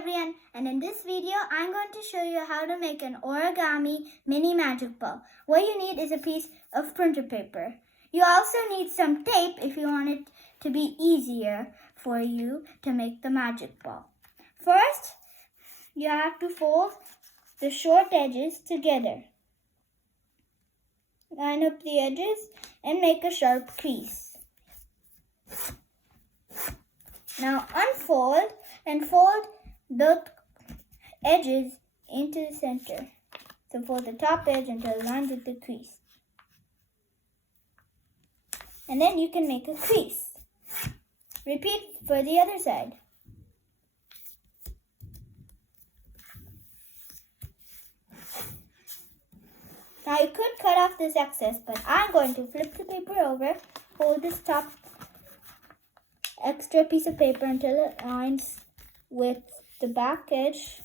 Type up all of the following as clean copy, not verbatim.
everyone, and in this video I'm going to show you how to make an origami mini magic ball. What you need is a piece of printer paper. You also need some tape if you want it to be easier for you to make the magic ball. First, you have to fold the short edges together. Line up the edges and make a sharp crease. Now unfold and fold the edges into the center. So fold the top edge until it lines with the crease. And then you can make a crease. Repeat for the other side. Now you could cut off this excess, but I'm going to flip the paper over, hold this top extra piece of paper until it lines with the back edge,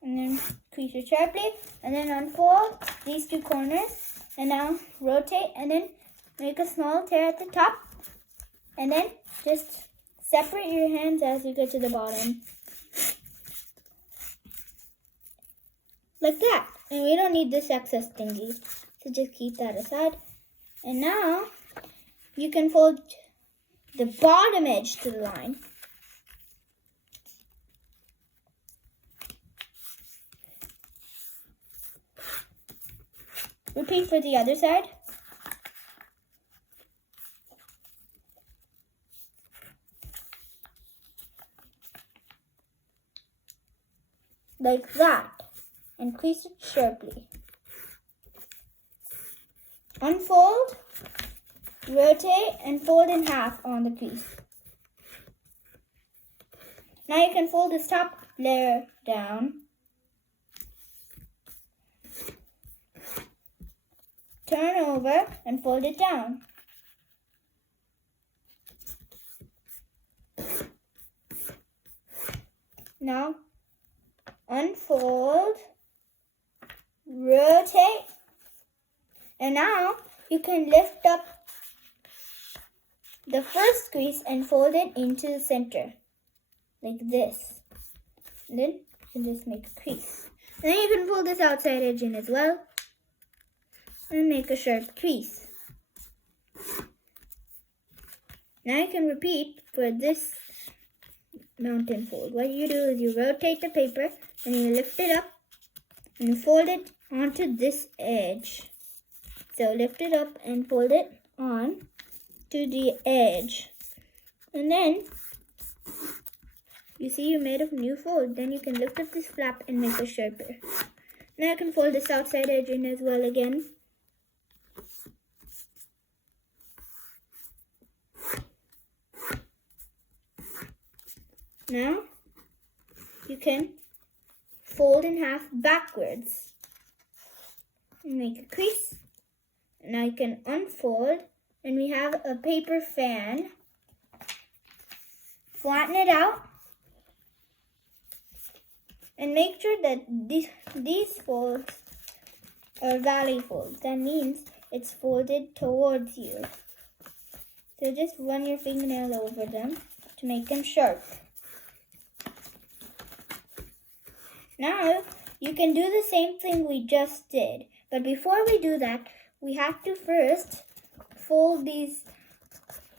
and then crease it sharply, and then unfold these two corners, and now rotate and then make a small tear at the top, and then just separate your hands as you get to the bottom. Like that. And we don't need this excess thingy, so just keep that aside. And now you can fold the bottom edge to the line. Repeat for the other side. Like that. And crease it sharply. Unfold, rotate, and fold in half on the crease. Now you can fold this top layer down. Turn over and fold it down. Now unfold, rotate, and now you can lift up the first crease and fold it into the center, like this. And then you can just make a crease. And then you can pull this outside edge in as well, and make a sharp crease. Now you can repeat for this mountain fold. What you do is you rotate the paper, and you lift it up, and you fold it onto this edge. So lift it up and fold it on to the edge. And then you see you made a new fold. Then you can lift up this flap and make it sharper. Now I can fold this outside edge in as well again. Now you can fold in half backwards. Make a crease. Now you can unfold, and we have a paper fan. Flatten it out, and make sure that these folds are valley folds. That means it's folded towards you. So just run your fingernail over them to make them sharp. Now you can do the same thing we just did, but before we do that, we have to first fold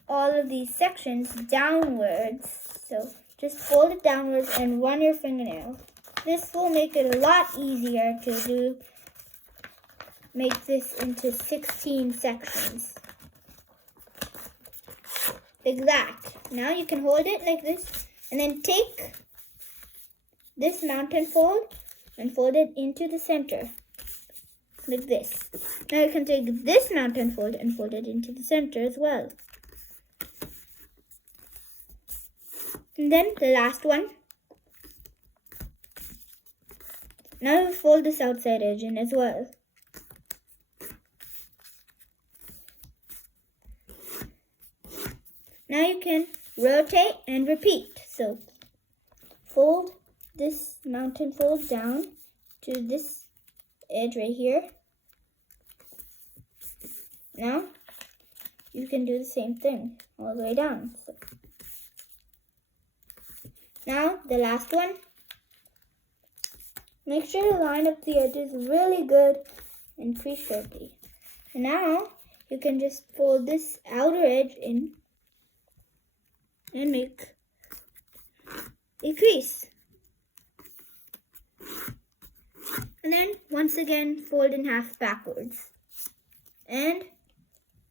all of these sections downwards. So just fold it downwards and run your fingernail. This will make it a lot easier to make this into 16 sections. Like that. Now you can hold it like this, and then take this mountain fold and fold it into the center. Like this. Now you can take this mountain fold and fold it into the center as well. And then the last one. Now you fold this outside edge in as well. Now you can rotate and repeat. So fold this mountain fold down to this edge right here. Now you can do the same thing all the way down. So Now the last one. Make sure to line up the edges really good and crease sharply. And now you can just fold this outer edge in and make a crease. And then once again fold in half backwards. And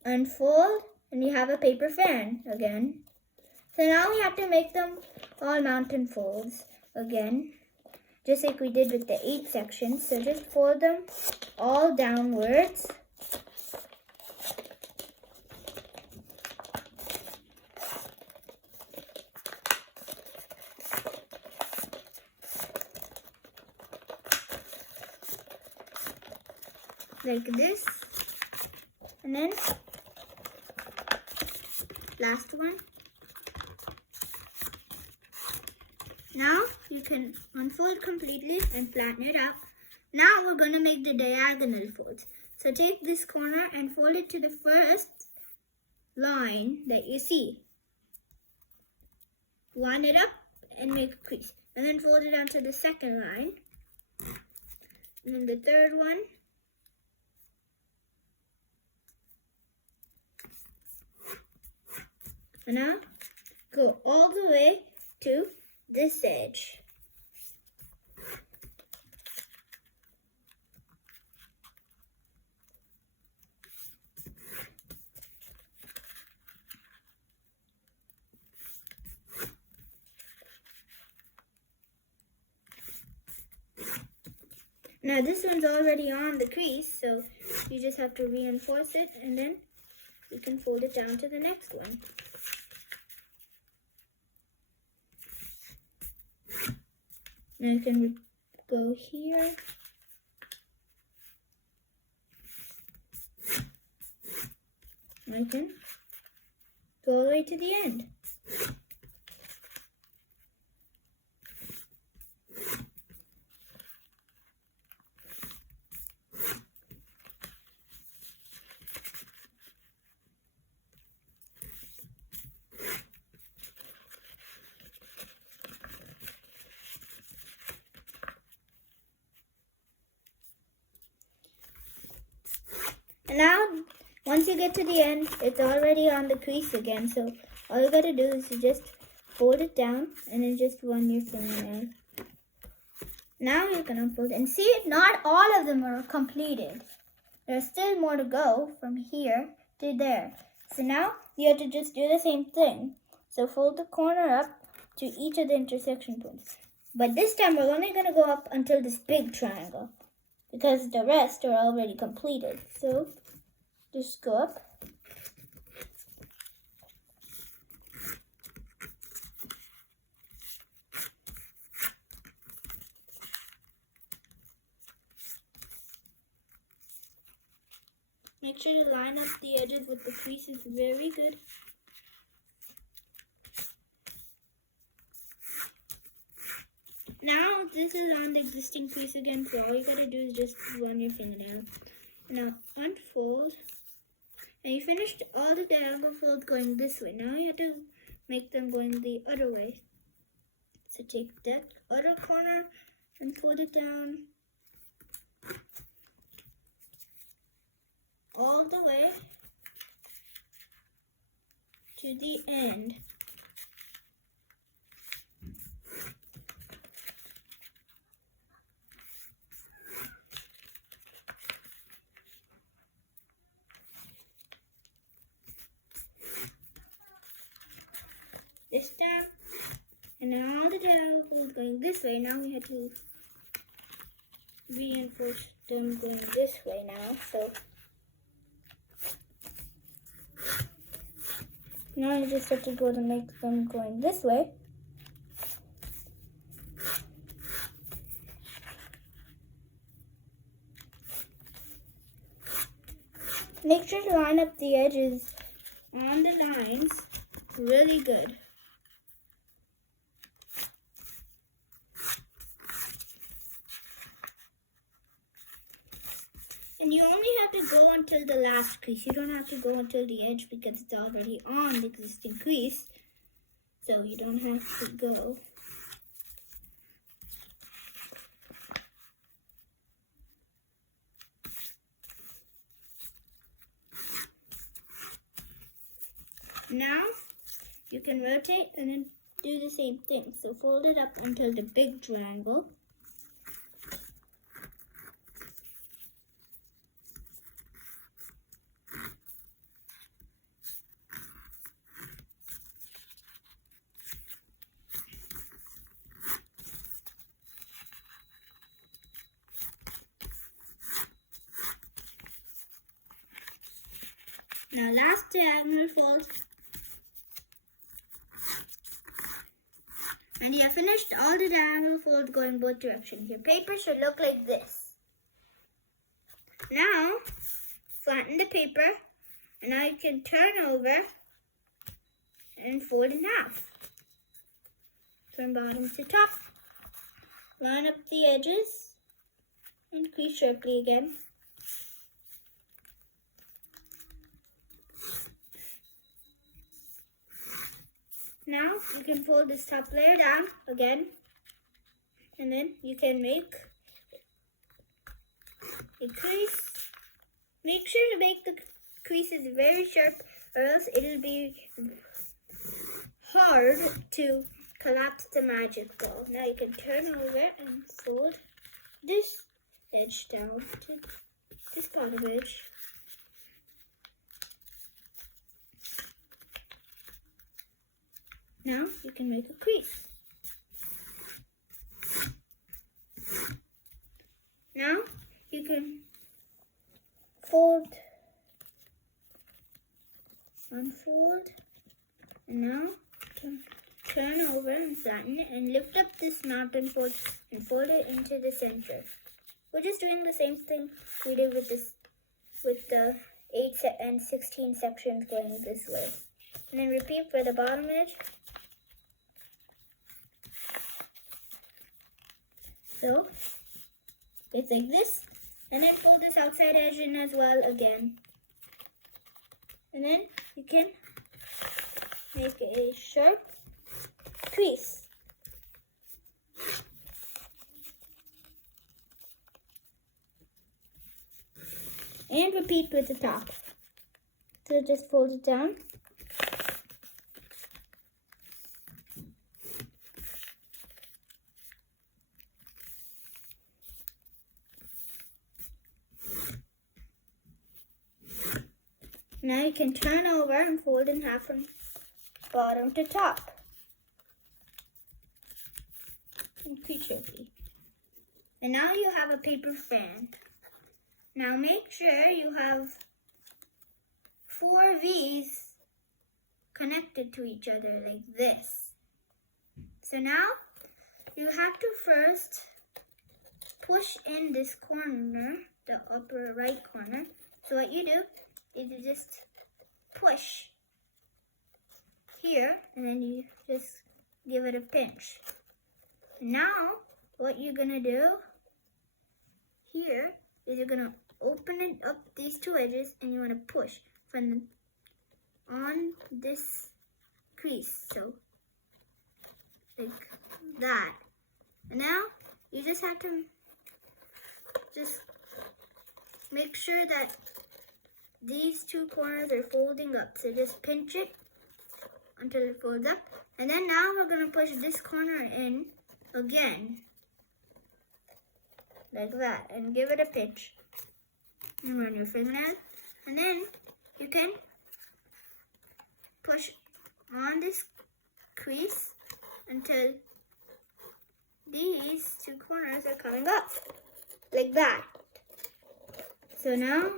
unfold and you have a paper fan again. So now we have to make them all mountain folds again, just like we did with the 8 sections. So just fold them all downwards. Like this. And then last one. Now you can unfold completely and flatten it out. Now we're going to make the diagonal folds. So take this corner and fold it to the first line that you see. Line it up and make a crease. And then fold it onto the second line. And then the third one. And now go all the way to this edge. Now this one's already on the crease, so you just have to reinforce it and then you can fold it down to the next one. Now you can go here. I can go all the way to the end. And now, once you get to the end, it's already on the crease again. So all you gotta do is you just fold it down and then just run your fingernail. Now you can unfold and see, not all of them are completed. There's still more to go from here to there. So now you have to just do the same thing. So fold the corner up to each of the intersection points. But this time we're only gonna go up until this big triangle, because the rest are already completed. So just go up. Make sure to line up the edges with the creases very good. Now this is on the existing crease again, so all you gotta do is just run your fingernail. Now unfold. And you finished all the diagonal folds going this way. Now you have to make them going the other way. So take that other corner and fold it down all the way to the end. This time, and now all the diagonal folds going this way. Now we have to reinforce them going this way now. So now you just have to go to make them going this way. Make sure to line up the edges on the lines really good. And you only have to go until the last crease. You don't have to go until the edge because it's already on the existing crease. So you don't have to go Now you can rotate and then do the same thing. So fold it up until the big triangle. Now last diagonal fold. And you have finished all the diagonal folds going both directions. Your paper should look like this. Now, flatten the paper. And now you can turn over and fold in half. From bottom to top. Line up the edges and crease sharply again. Now you can fold this top layer down again, and then you can make a crease. Make sure to make the creases very sharp, or else it'll be hard to collapse the magic ball. Now you can turn over and fold this edge down to this bottom edge. Now you can make a crease. Now you can fold, unfold, and now turn over and flatten it and lift up this mountain fold and fold it into the center. We're just doing the same thing we did with the 8 and 16 sections going this way. And then repeat for the bottom edge. So it's like this, and then fold this outside edge in as well again. And then you can make a sharp crease. And repeat with the top. So just fold it down. Now you can turn over and fold in half from bottom to top. And now you have a paper fan. Now make sure you have 4 V's connected to each other like this. So now you have to first push in this corner, the upper right corner. So what you do is you just push here, and then you just give it a pinch. Now, what you're gonna do here is you're gonna open it up these 2 edges, and you wanna push from on this crease, so like that. And now you just have to just make sure that these 2 corners are folding up. So just pinch it until it folds up. And then now we're going to push this corner in again. Like that. And give it a pinch. And run your fingernail. And then you can push on this crease until these 2 corners are coming up. Like that. So now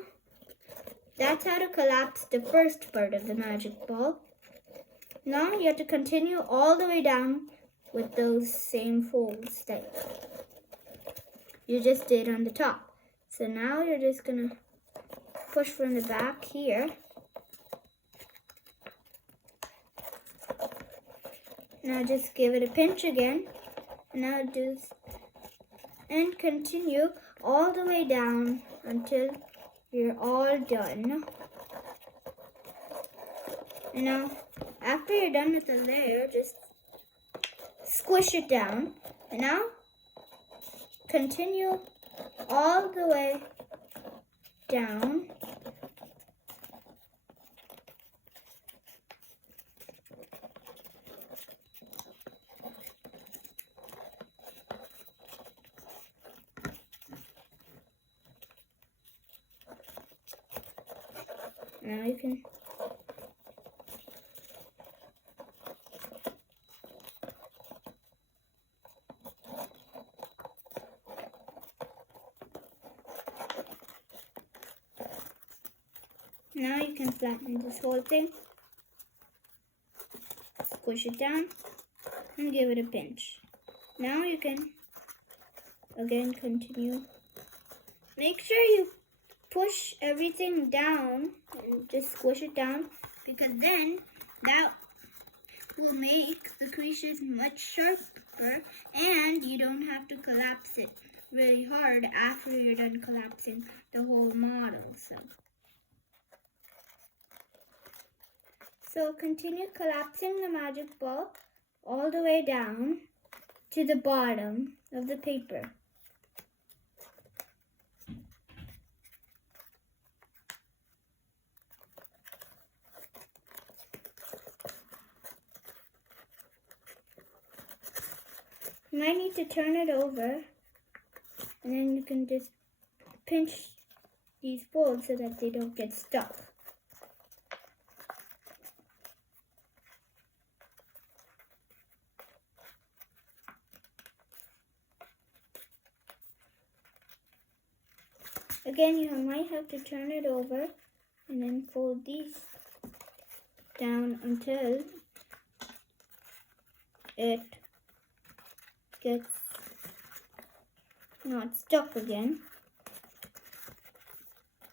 that's how to collapse the first part of the magic ball. Now you have to continue all the way down with those same folds that you just did on the top. So now you're just going to push from the back here. Now just give it a pinch again. Now do this and continue all the way down until you're all done. And now, after you're done with the layer, just squish it down. And now, continue all the way down Now you can flatten this whole thing, squish it down, and give it a pinch. Now you can again continue. Make sure you push everything down and just squish it down, because then that will make the creases much sharper and you don't have to collapse it really hard after you're done collapsing the whole model. So continue collapsing the magic ball all the way down to the bottom of the paper. You might need to turn it over, and then you can just pinch these folds so that they don't get stuck. Again, you might have to turn it over and then fold these down until it gets not stuck again.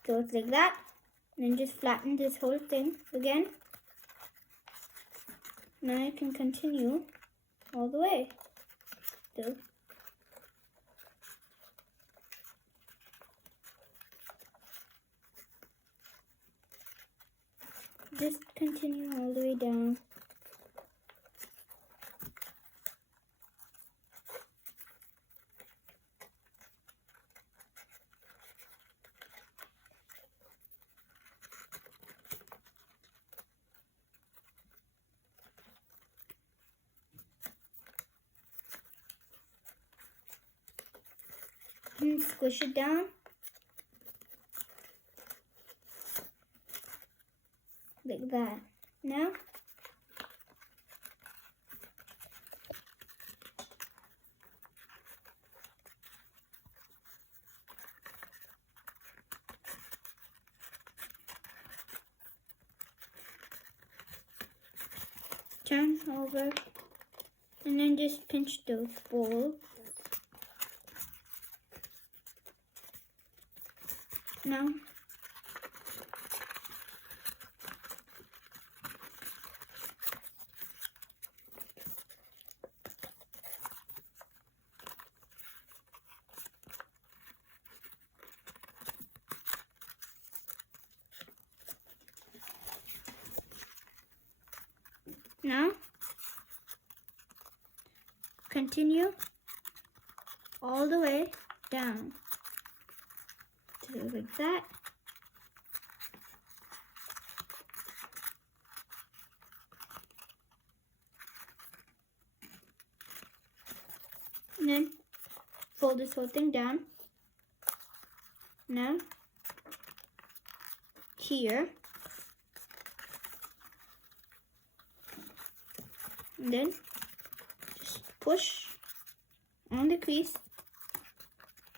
So it's like that. And then just flatten this whole thing again. Now you can continue all the way. So just continue all the way down. And squish it down. Like that. Now turn over and then just pinch those folds. Now continue all the way down to like that. And then fold this whole thing down. Now here, and then just push on the crease,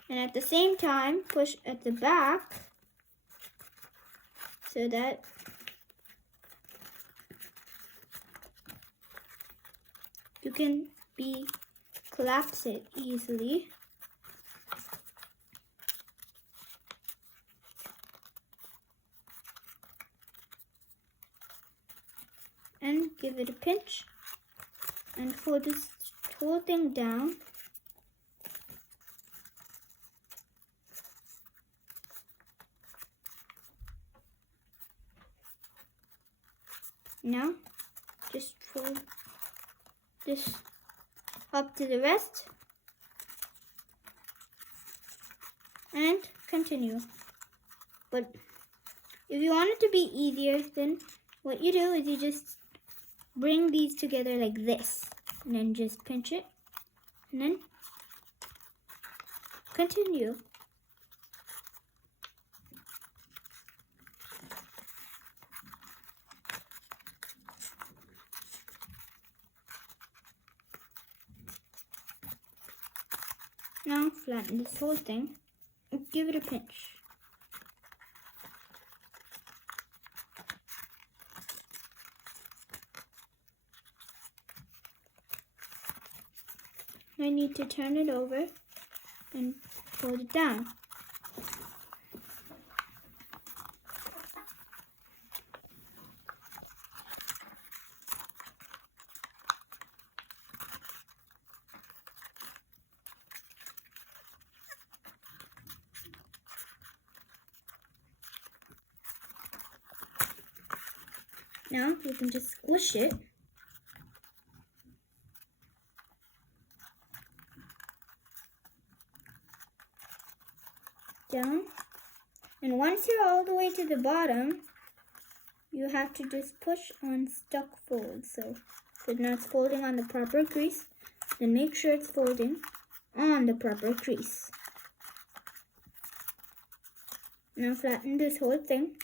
and at the same time push at the back so that you can collapse it easily. And give it a pinch and fold this whole thing down. Now just fold this up to the rest and continue. But if you want it to be easier, then what you do is you just bring these together like this, and then just pinch it, and then continue. Now flatten this whole thing and give it a pinch. I need to turn it over and fold it down. Now you can just squish it. Down. And once you're all the way to the bottom, you have to just push on stuck folds. So if now it's folding on the proper crease, then make sure it's folding on the proper crease. Now flatten this whole thing.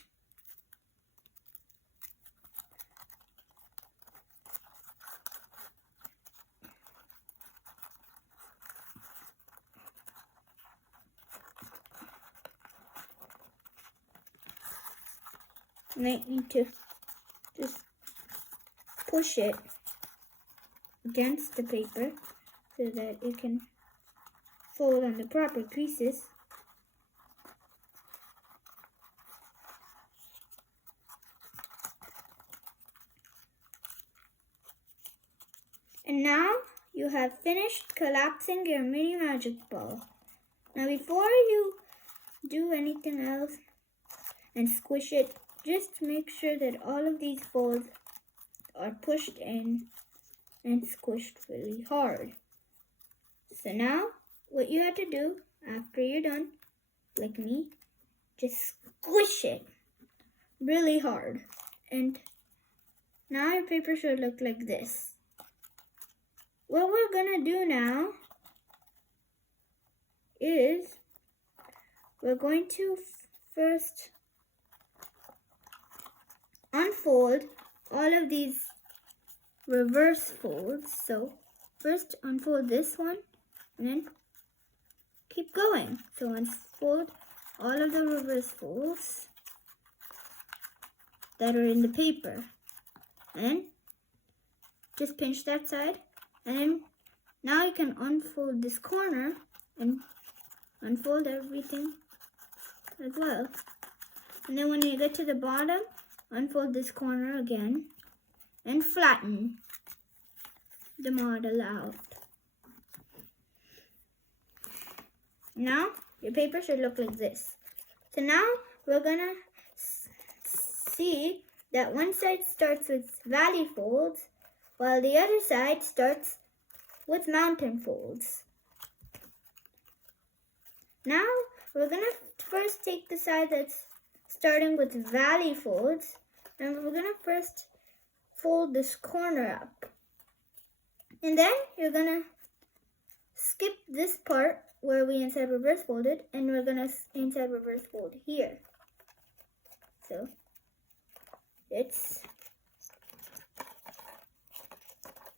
And I need to just push it against the paper so that it can fold on the proper creases. And now you have finished collapsing your mini magic ball. Now before you do anything else and squish it, just make sure that all of these folds are pushed in and squished really hard. So now what you have to do after you're done, like me, just squish it really hard. And now your paper should look like this. What we're gonna do now is we're going to first unfold all of these reverse folds. So first unfold this one and then keep going. So unfold all of the reverse folds that are in the paper and just pinch that side, and then now you can unfold this corner and unfold everything as well. And then when you get to the bottom, unfold this corner again and flatten the model out. Now your paper should look like this. So now we're gonna see that one side starts with valley folds while the other side starts with mountain folds. Now we're gonna first take the side that's starting with valley folds, and we're gonna first fold this corner up. And then you're gonna skip this part where we inside reverse folded, and we're gonna inside reverse fold here. So it's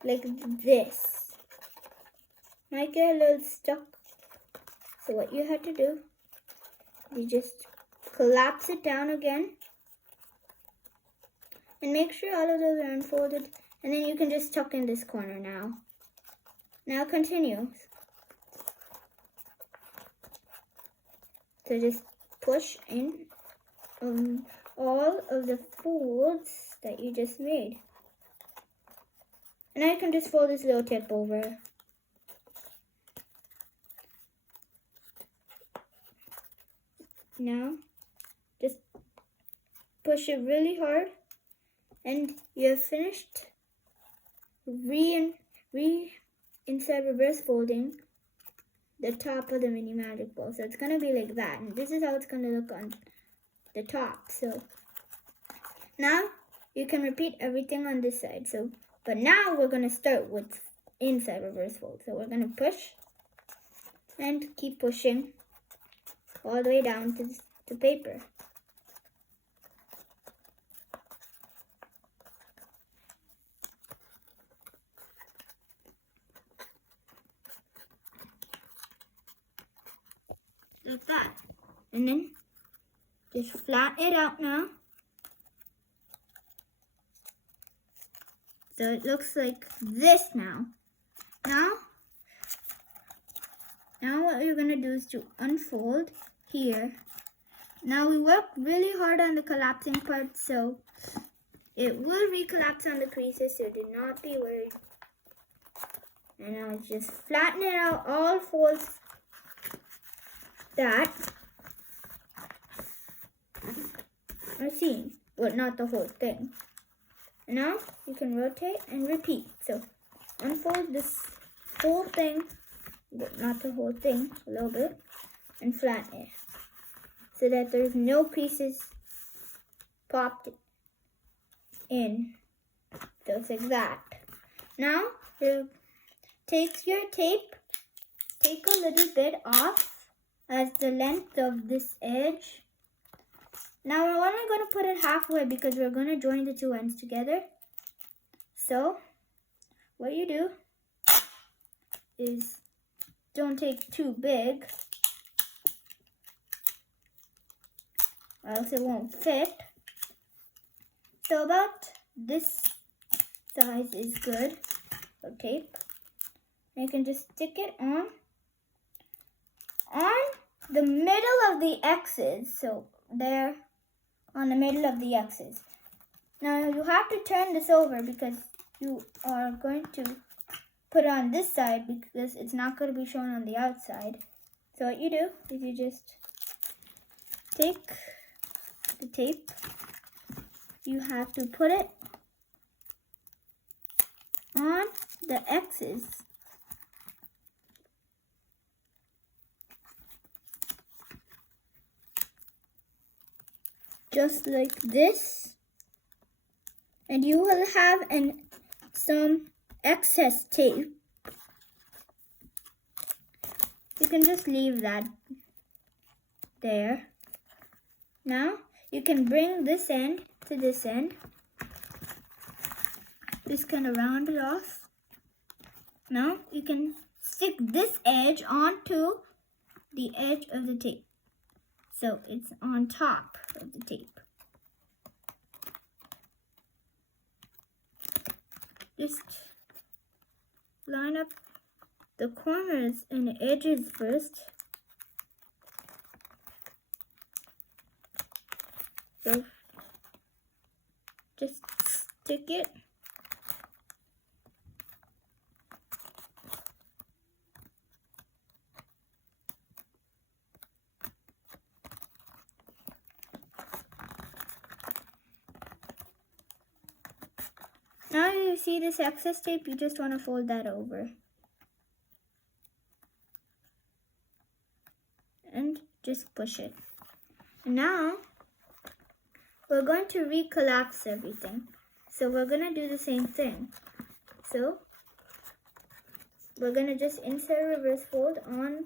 like this. Might get a little stuck. So what you have to do, you just collapse it down again and make sure all of those are unfolded, and then you can just tuck in this corner now. Now continue. So just push in all of the folds that you just made. And I can just fold this little tip over. Now just push it really hard, and you have finished inside reverse folding the top of the mini magic ball. So it's gonna be like that, and this is how it's gonna look on the top. So now you can repeat everything on this side. So but now we're gonna start with inside reverse fold. So we're gonna push and keep pushing all the way down to the paper. like that. And then just flatten it out now. So it looks like this now. Now what you're going to do is to unfold here. Now we worked really hard on the collapsing part, so it will recollapse on the creases, so do not be worried. And now just flatten it out, all folds that are seen, but not the whole thing. And now you can rotate and repeat. So unfold this whole thing, but not the whole thing, a little bit, and flatten it so that there's no creases popped in. So it's like that. Now you take your tape, take a little bit off as the length of this edge. Now we're only going to put it halfway because we're going to join the two ends together. So what you do is don't take too big, or else it won't fit. So about this size is good for tape. And you can just stick it on the middle of the X's. So there, on the middle of the X's. Now you have to turn this over because you are going to put it on this side because it's not going to be shown on the outside. So what you do is you just take the tape. You have to put it on the X's. Just like this. And you will have some excess tape. You can just leave that there. Now you can bring this end to this end. Just kind of round it off. Now you can stick this edge onto the edge of the tape. So it's on top of the tape. Just line up the corners and edges first. So just stick it. Now you see this excess tape, you just want to fold that over. And just push it. Now we're going to recollapse everything. So we're going to do the same thing. So we're going to just insert a reverse fold on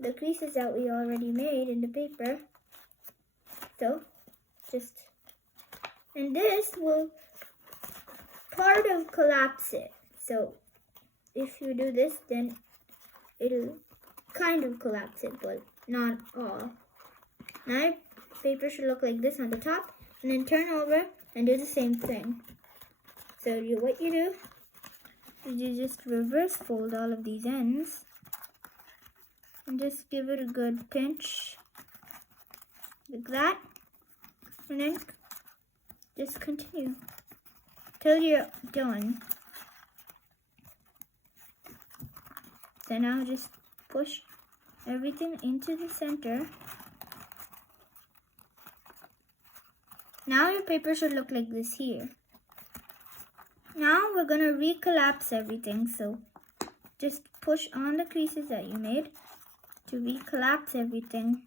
the creases that we already made in the paper. So and this will part of collapse it. So if you do this, then it'll kind of collapse it, but not all. Now paper should look like this on the top, and then turn over and do the same thing. So what you do is you just reverse fold all of these ends and just give it a good pinch like that, and then just continue till you're done. So now just push everything into the center. Now your paper should look like this here. Now we're going to recollapse everything. So just push on the creases that you made to recollapse everything.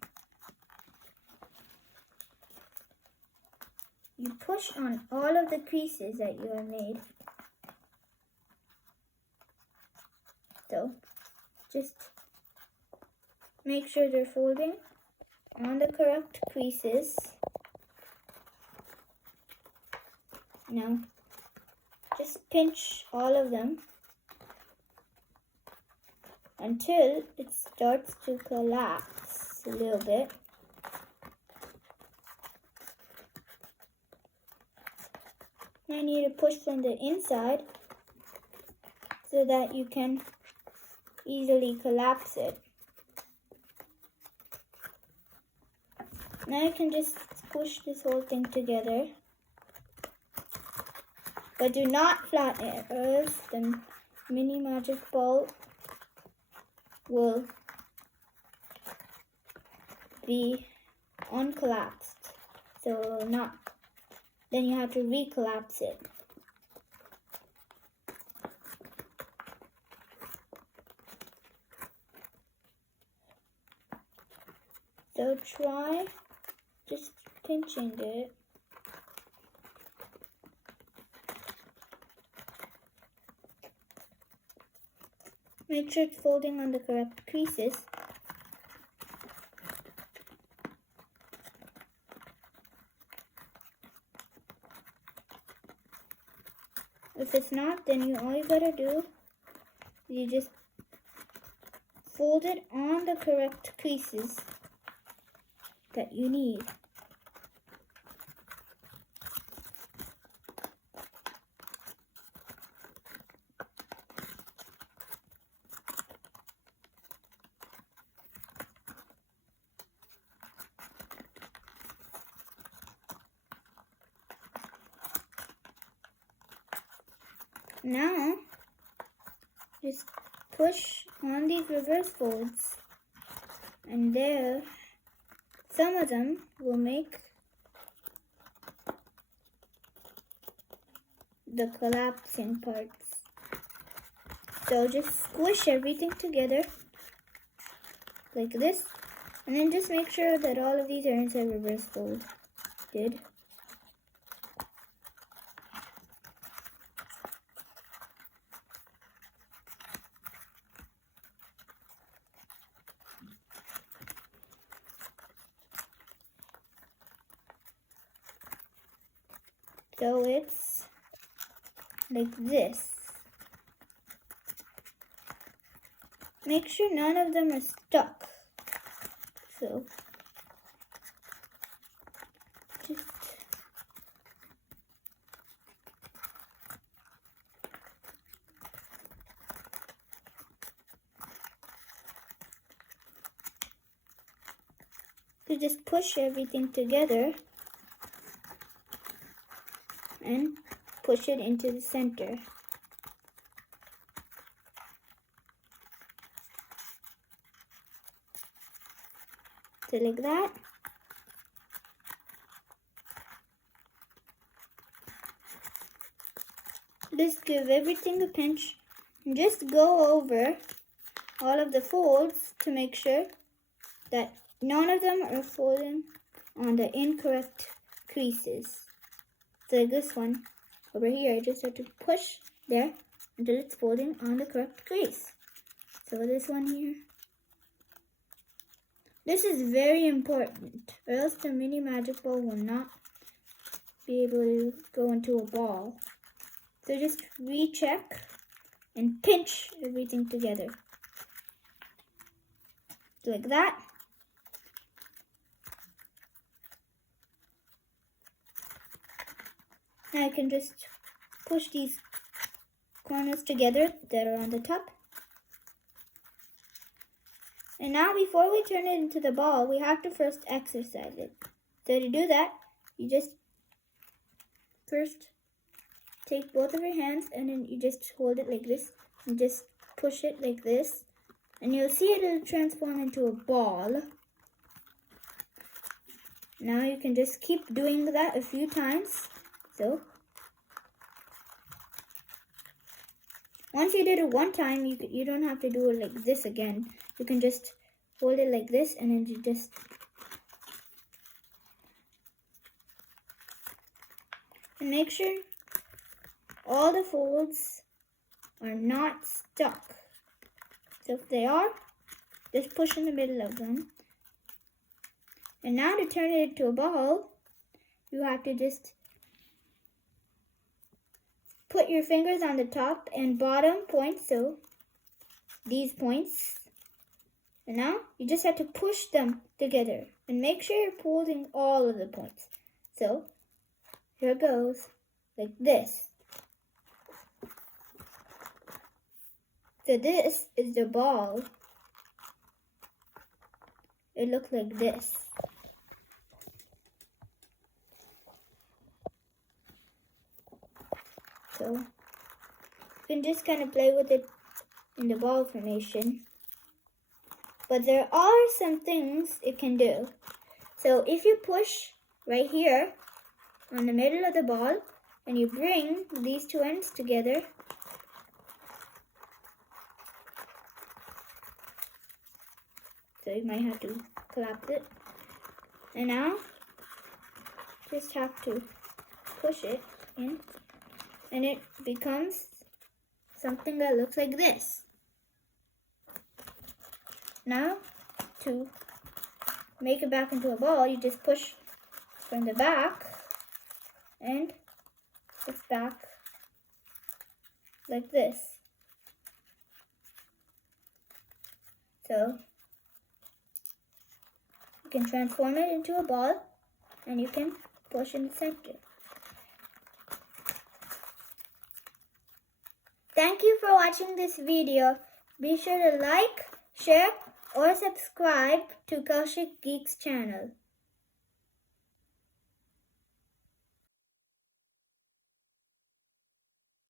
You push on all of the creases that you have made. So just make sure they're folding on the correct creases. Now just pinch all of them until it starts to collapse a little bit. I need to push from the inside so that you can easily collapse it. Now you can just push this whole thing together. But do not flatten it, or else the Minimagicball will be uncollapsed. So then you have to recollapse it. So try just pinching it. Make sure it's folding on the correct creases. If it's not, then all you gotta do is you just fold it on the correct creases that you need. Now, just push on these reverse folds, and there, some of them will make the collapsing parts. So just squish everything together like this, and then just make sure that all of these are inside reverse folded. So it's like this. Make sure none of them are stuck. So just push everything together and push it into the center. So like that. Just give everything a pinch and just go over all of the folds to make sure that none of them are folding on the incorrect creases. So like this one over here, I just have to push there until it's folding on the correct crease. So this one here. This is very important, or else the Minimagicball will not be able to go into a ball. So just recheck and pinch everything together. Like that. Now I can just push these corners together that are on the top. And now before we turn it into the ball, we have to first exercise it. So to do that, you just first take both of your hands and then you just hold it like this and just push it like this. And you'll see it'll transform into a ball. Now you can just keep doing that a few times. So once you did it one time, you don't have to do it like this again. You can just hold it like this and then you just and make sure all the folds are not stuck. So if they are, just push in the middle of them. And now to turn it into a ball, you have to just put your fingers on the top and bottom points, so these points, And now you just have to push them together and make sure you're pulling all of the points. So here goes, like this. So this is the ball. It looks like this. So you can just kind of play with it in the ball formation. But there are some things it can do. So if you push right here on the middle of the ball and you bring these two ends together, so you might have to collapse it. And now just have to push it in and it becomes something that looks like this. Now to make it back into a ball, you just push from the back and it's back like this. So you can transform it into a ball and you can push in the center. Thank you for watching this video. Be sure to like, share, or subscribe to Kaushik Geeks channel.